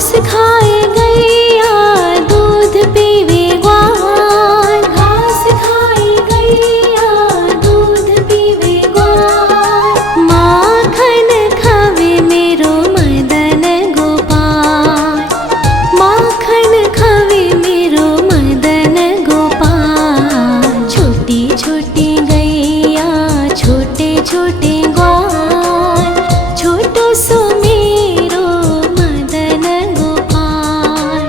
घास खाए गैया दूध पीवे ग्वाल, घास खाए गैया दूध पीवे ग्वाल। माखन खावे मेरो मदन गोपाल, माखन खावे मेरो मदन गोपाल। छोटी छोटी गैया छोटे छोटे ग्वाल, छोटो सो मेरो मदन गोपाल,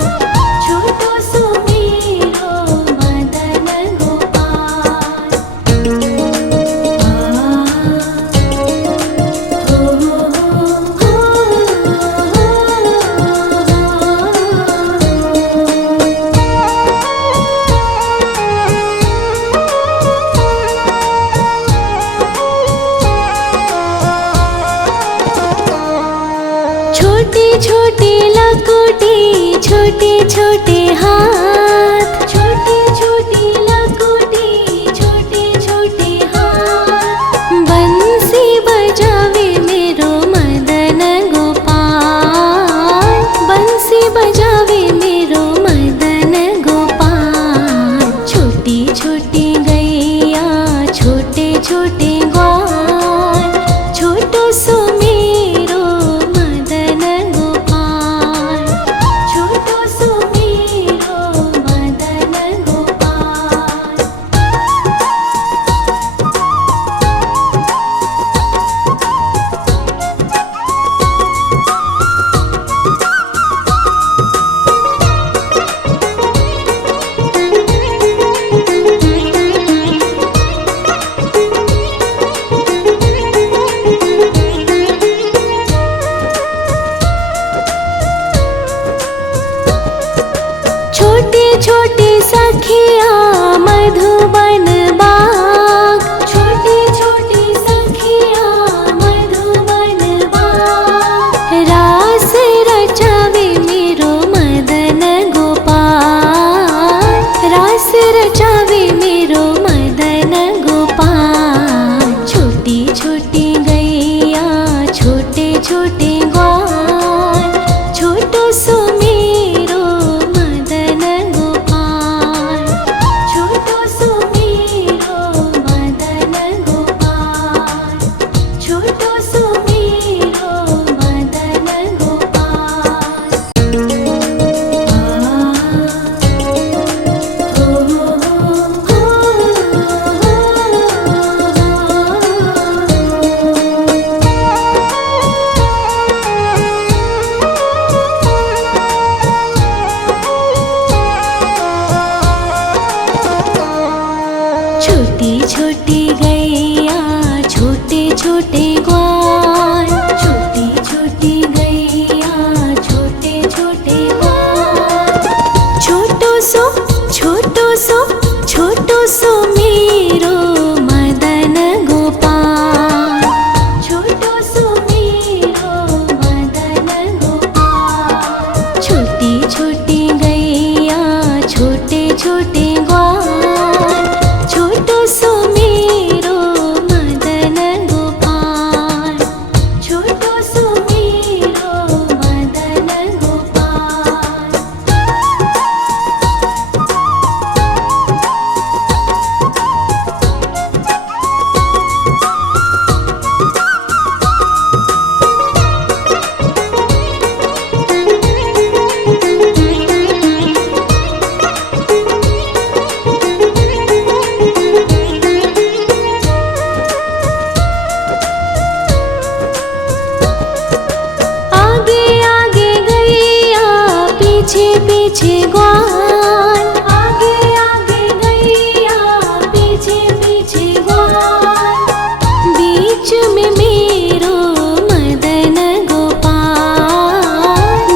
छोटो सो मेरो मदन गोपाल। छोटी छोटी लकोटी छोटे छोटे हाथ, छोटी छोटी लकोटी छोटे छोटे हाथ। बंसी बजावे मेरो मदन गोपाल, बंसी बजावे मेरो मदन गोपाल। छोटी छोटी गैया छोटे छोटे ग्वाल, छोटो सो मेरो मदन गोपाल, छोटो सो मेरो मदन गोपाल। छोटे छोटे सखिया मधुबन बाग, छोटे छोटे सखिया मधुबन बाग। रास रचावे मेरो मदन गोपाल, रास रचावे मेरो मदन गोपाल। छोटी छोटी गैया छोटे छोटे ग्वाल, छोटो सो मेरो मदन गोपाल, छोटो सो मेरो मदन गोपाल, छोटो सो मेरो मदन गोपाल। छोटी छोटी गैया छोटे छोटे ग्वाल, छोटी छोटी गैया छोटे छोटे ग्वाल। छोटो सो छोटो सो छोटो सो मेरो मदन गोपाल, छोटो सो मेरो मदन गोपाल। छोटी छोटी गैया छोटे छोटे ग्वाल, छोटो सो मेरो मदन गोपाल, छोटो सो मेरो मदन गोपाल। आगे आगे गैया पीछे पीछे ग्वाल, आगे आगे गैया पीछे पीछे ग्वाल। बीच में मेरो मदन गोपाल,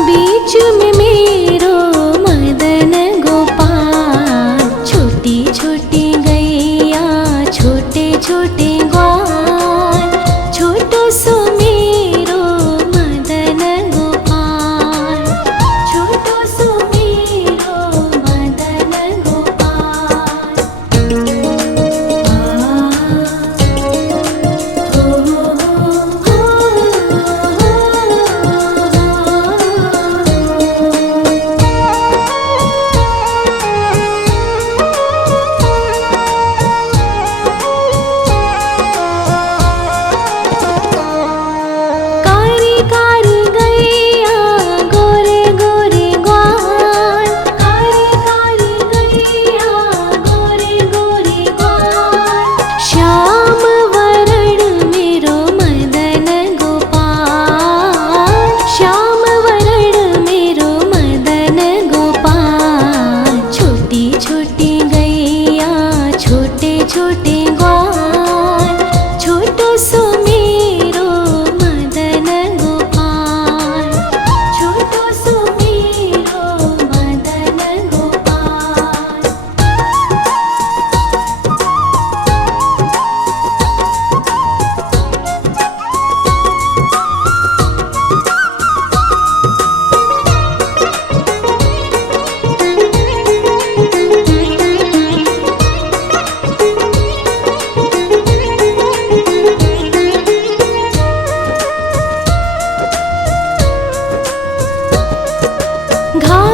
बीच में मेरो मदन गोपाल। छोटी छोटी गैया छोटे छोटे ग्वाल, छोटो सो मेरो मदन गोपाल, छोटो सो मेरो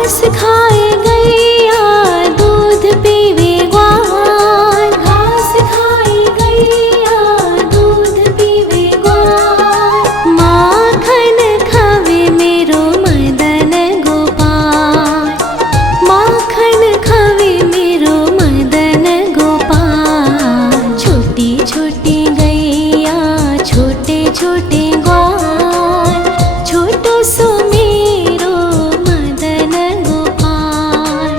घास खाए गैया दूध पीवे ग्वाल, घास खाए गैया दूध पीवे ग्वाल, माखन खावे मेरो मदन गोपाल, माखन खावे मेरो मदन गोपाल। छोटी छोटी गैया छोटे छोटे ग्वाल, छोटो सो मेरो मदन गोपाल,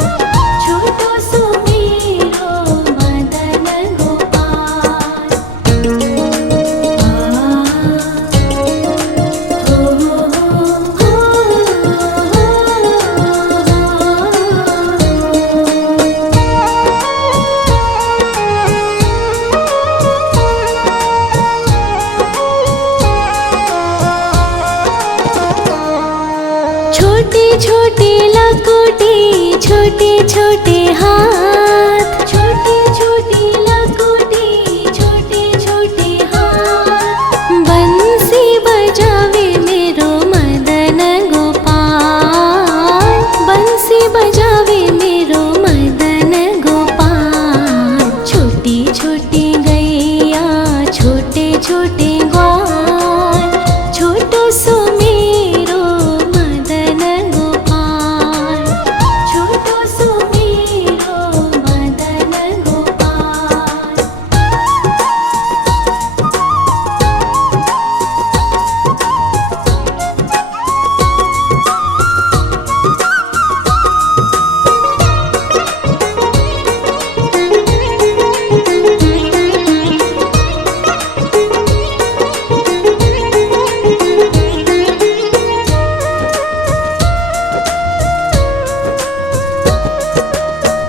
छोटो सो मेरो मदन गोपाल। छोटे छोटे लकोटी छोटे छोटे हाथ, छोटे छोटे लकोटी छोटे छोटे हाथ, बंसी बजावे मेरो मदन गोपाल, बंसी बजावे मेरो मदन गोपाल। छोटी छोटी गैया छोटे छोटे ग्वाल, छोटो सो मेरो मदन गोपाल, छोटो सो मेरो मदन गोपाल।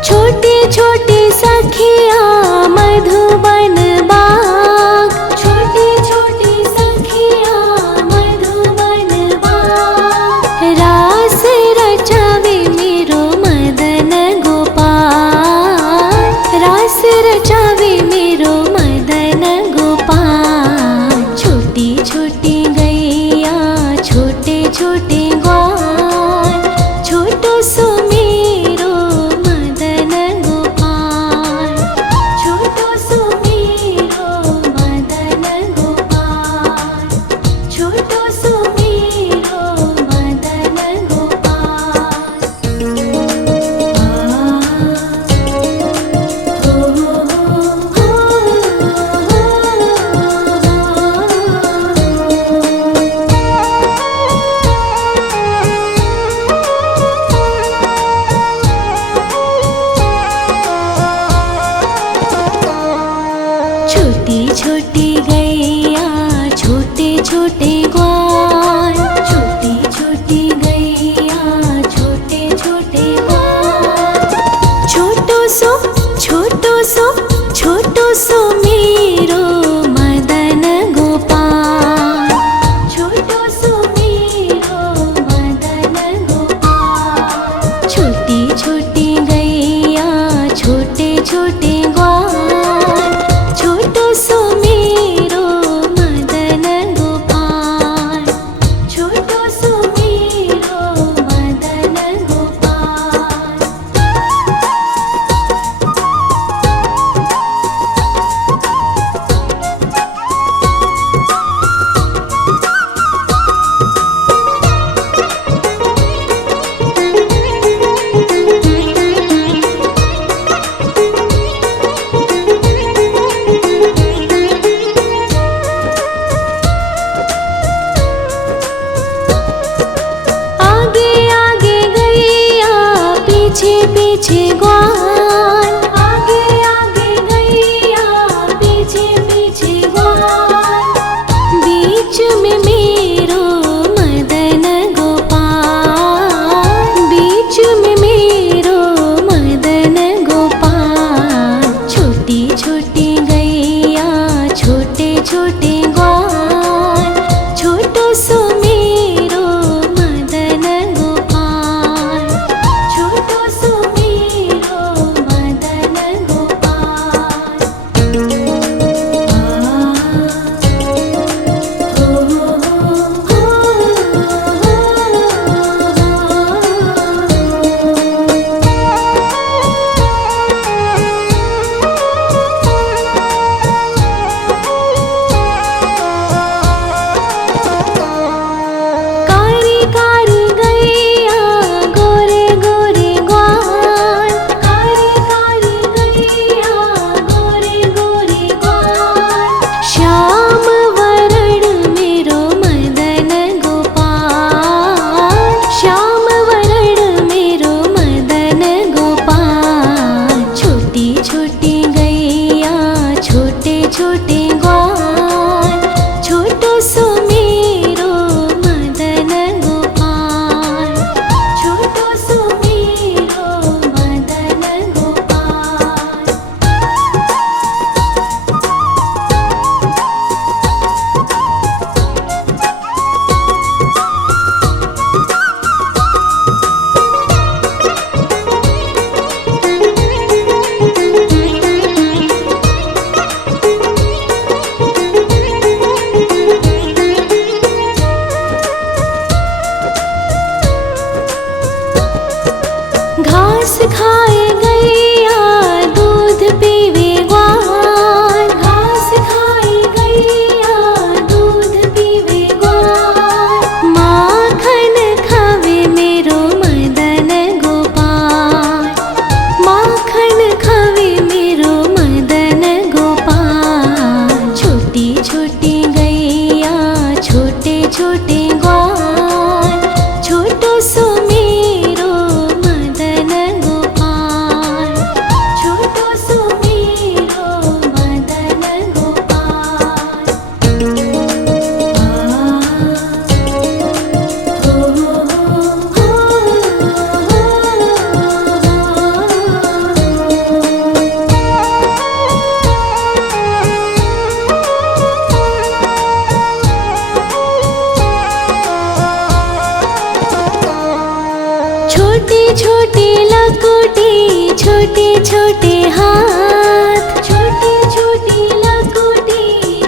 छोटे छोटे सखिया मधुबन बाग, छोटे छोटे सखिया मधुबन बाग, रास रचावे मेरो मदन गोपाल, रास रचावे मेरो मदन गोपाल। छोटी छोटी गैया छोटे छोटे ग्वाल, छोटो सो मेरो मदन गोपाल, छोटो सो मेरो मदन गोपाल, छोटो सो मेरो मदन छोटी छोटी गैया छोटे छोटे ग्वाल, छोटी छोटी गैया छोटे छोटे ग्वाल, छोटो सो छोटो सो छोटो सो मेरो मदन गोपाल, छोटो सो मेरो मदन गोपाल। छोटी छोटी गैया छोटे छोटे ग्वाल, छोटो सो मेरो मदन गोपाल, छोटो सो मेरो मदन गोपाल। आगे आगे गैया पीछे पीछे ग्वाल, आगे आगे गैया पीछे पीछे ग्वाल, बीच में मेरो मदन गोपाल, बीच में मेरो मदन गोपाल। छोटी छोटी गैया छोटे छोटे ग्वाल, छोटो सो मेरो मदन गोपाल, छोटो सो मेरो छोटे छोटे लकोटे छोटे छोटे हाथ, छोटे छोटे लकोटे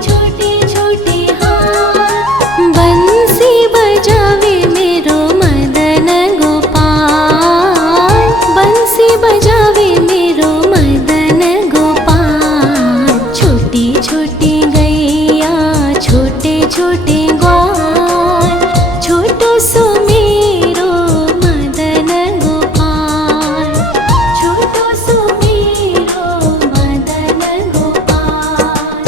छोटे छोटे हाथ। बंसी बजावे मेरो मदन गोपाल, बंसी बजावे मेरो मदन गोपाल। छोटी छोटी गैया छोटे छोटे ग्वाल, छोटो सो मेरो मदन गोपाल, छोटो सो मेरो मदन गोपाल।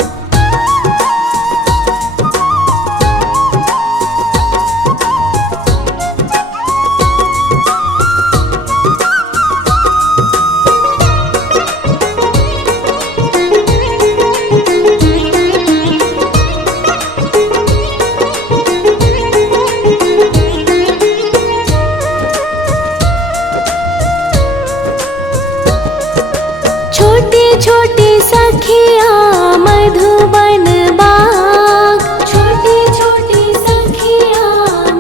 छोटे छोटे सखिया मधुबन बाग, छोटे छोटे सखिया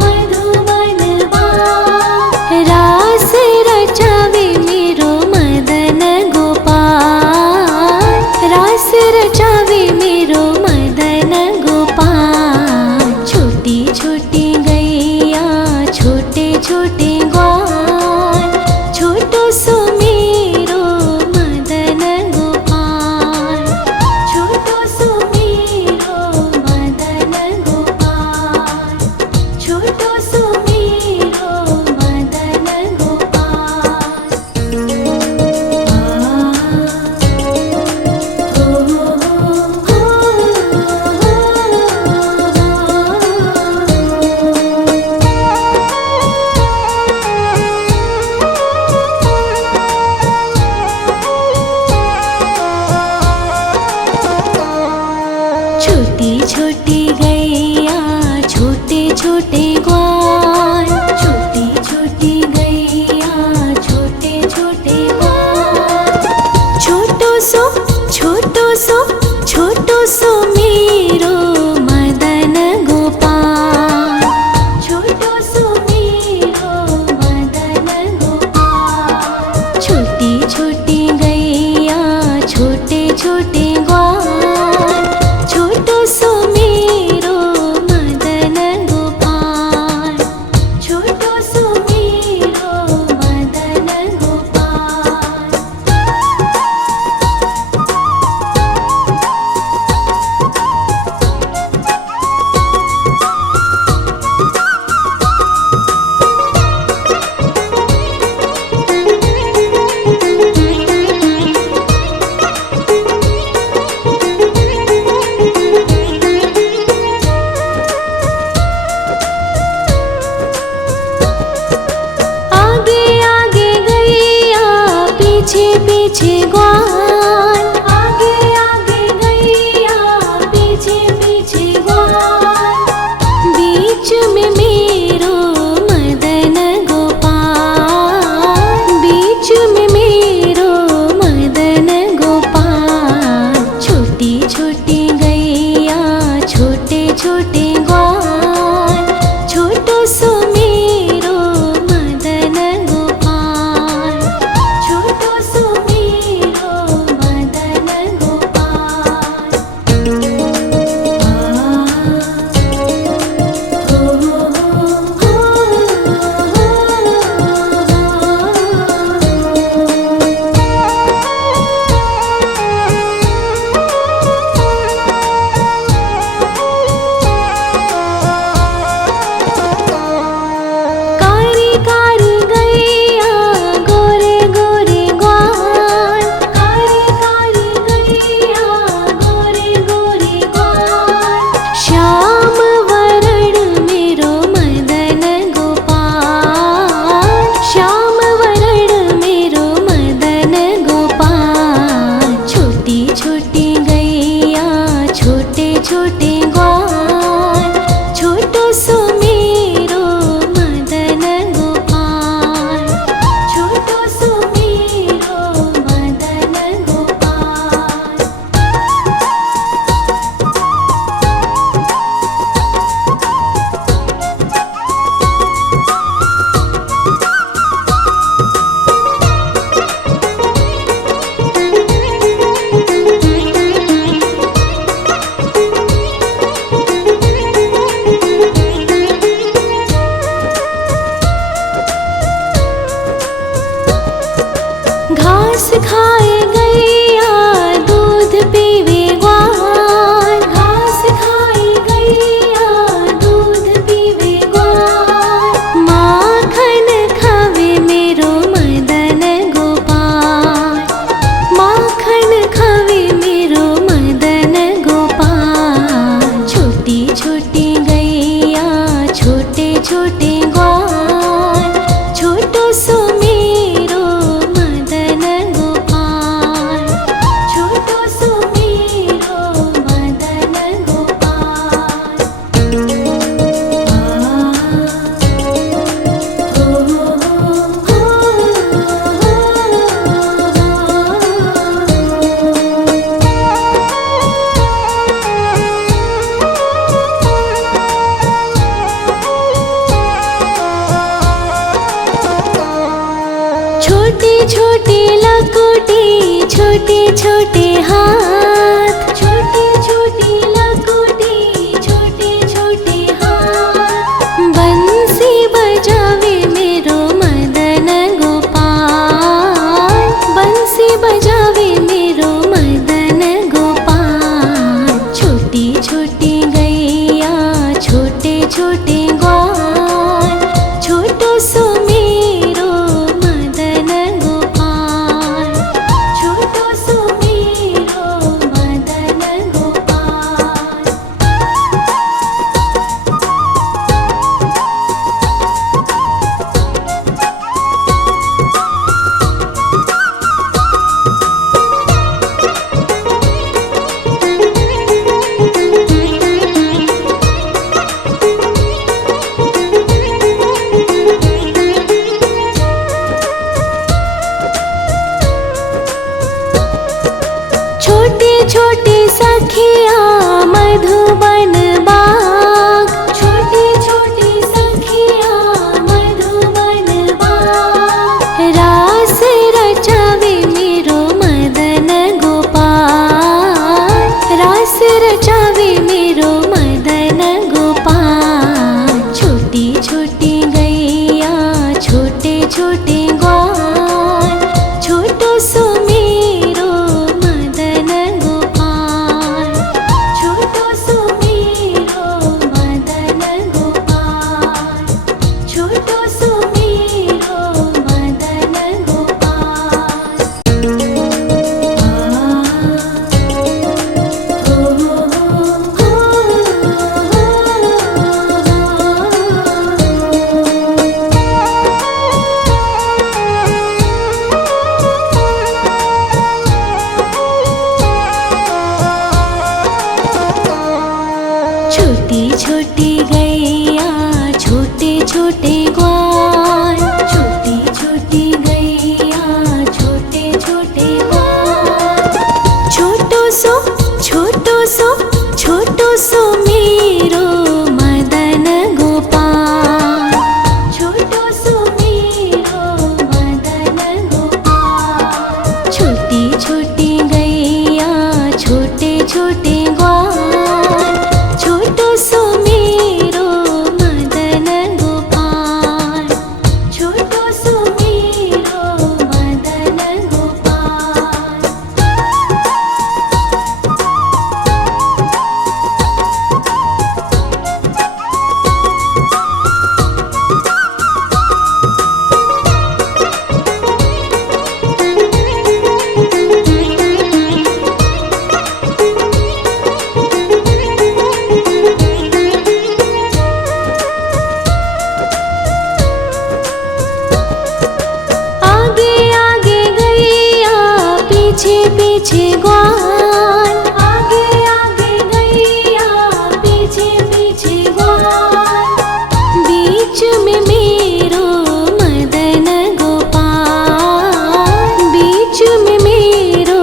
मधुबन बाग। रास रचावे मेरो मदन गोपाल, रास रचावे मेरो मदन गोपाल। छोटी छोटी गैया छोटे छोटे ग्वाल, छोटो सो मेरो मदन गोपाल, छोटो सो मेरो मदन गोपाल, छोटो सो मेरो मदन गोपाल। छोटी छोटी गैया छोटे छोटे ग्वाल, छोटी छोटी गैया छोटे छोटे ग्वाल। छोटो सो छोटो सो छोटो सो मेरो मदन गोपाल, छोटो सो मेरो मदन गोपाल। छोटी छोटी गैया छोटे छोटे ग्वाल, छोटो सो मेरो मदन गोपाल, छोटो सो मेरो मदन गोपाल। आगे आगे गैया पीछे पीछे ग्वाल, आगे आगे गैया पीछे पीछे ग्वाल। बीच में मेरो मदन गोपाल, बीच में मेरो मदन गोपाल। छोटी छोटी गैया छोटे छोटे ग्वाल, छोटो सो मेरो मदन गोपाल, छोटो सो मेरो छोटी लकुटी छोटे छोटे हाथ, छोटी छोटी लकुटी छोटे छोटे हाथ। बंसी बजावे मेरो मदन गोपाल, बंसी बजावे मेरो मदन गोपाल। छोटी छोटी गैया छोटे छोटे ग्वाल, छोटो सो मेरो मदन गोपाल, छोटो सो मेरो मदन गोपाल। छोटी छोटी सखिया मधुबन बाग, छोटी छोटी सखिया मधुबन बाग। रास रचावे मेरो मदन गोपाल, रास रचावे मेरो मदन गोपाल। छोटी छोटी गैया छोटे छोटे ग्वाल, छोटो सो मेरो मदन गोपाल, छोटो सो मेरो मदन गोपाल, छोटो सो मेरो मदन गोपाल। छोटी छोटी गैया छोटे छोटे ग्वाल, छोटी छोटी गैया छोटे छोटे ग्वाल। छोटो सो छोटो सो छोटो सो मेरो मदन गोपाल, छोटो सो मेरो मदन गोपाल। छोटी छोटी गैया छोटे छोटे ग्वाल, छोटो सो मेरो मदन गोपाल, छोटो सो मेरो मदन गोपाल। आगे आगे गैया पीछे पीछे ग्वाल, आगे आगे गैया पीछे पीछे ग्वाल। बीच में मेरो मदन गोपाल, बीच में मेरो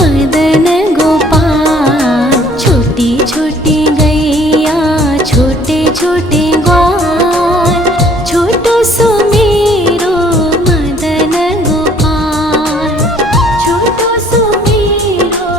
मदन गोपाल। छोटी छोटी गैया छोटे छोटे ग्वाल, छोटो सो मेरो मदन गोपाल, छोटो सो मेरो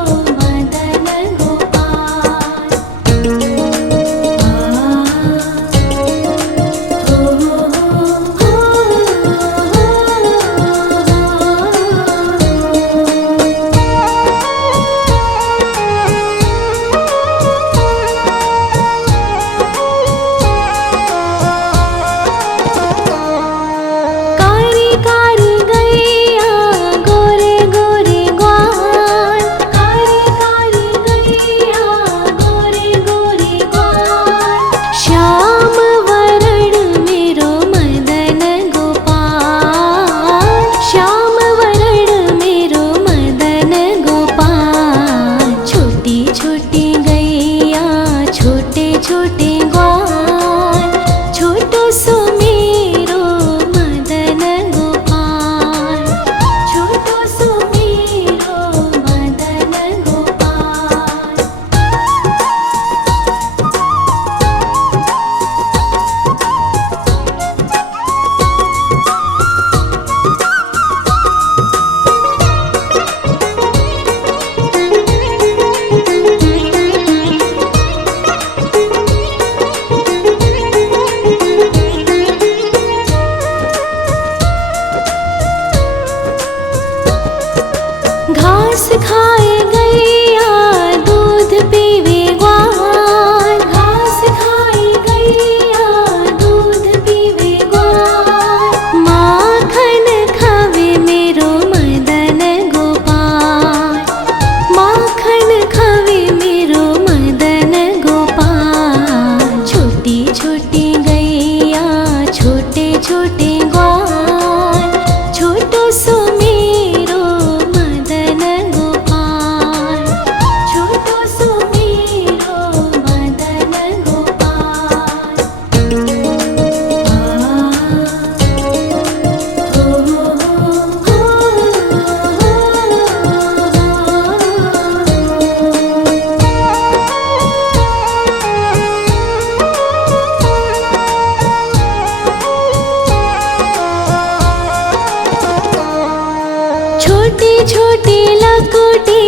छोटे लकोटे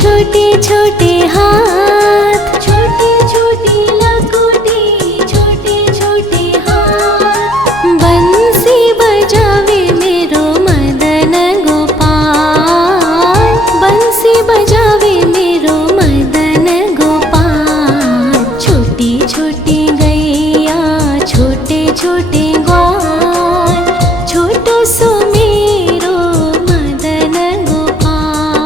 छोटे छोटे हाथ, छोटे छोटे लकोटे छोटे छोटे हाथ। बंसी बजावे मेरो मदन गोपाल, बंसी बजावे मेरो मदन गोपाल। छोटी छोटी गैया छोटे छोटे ग्वाल, छोटो सो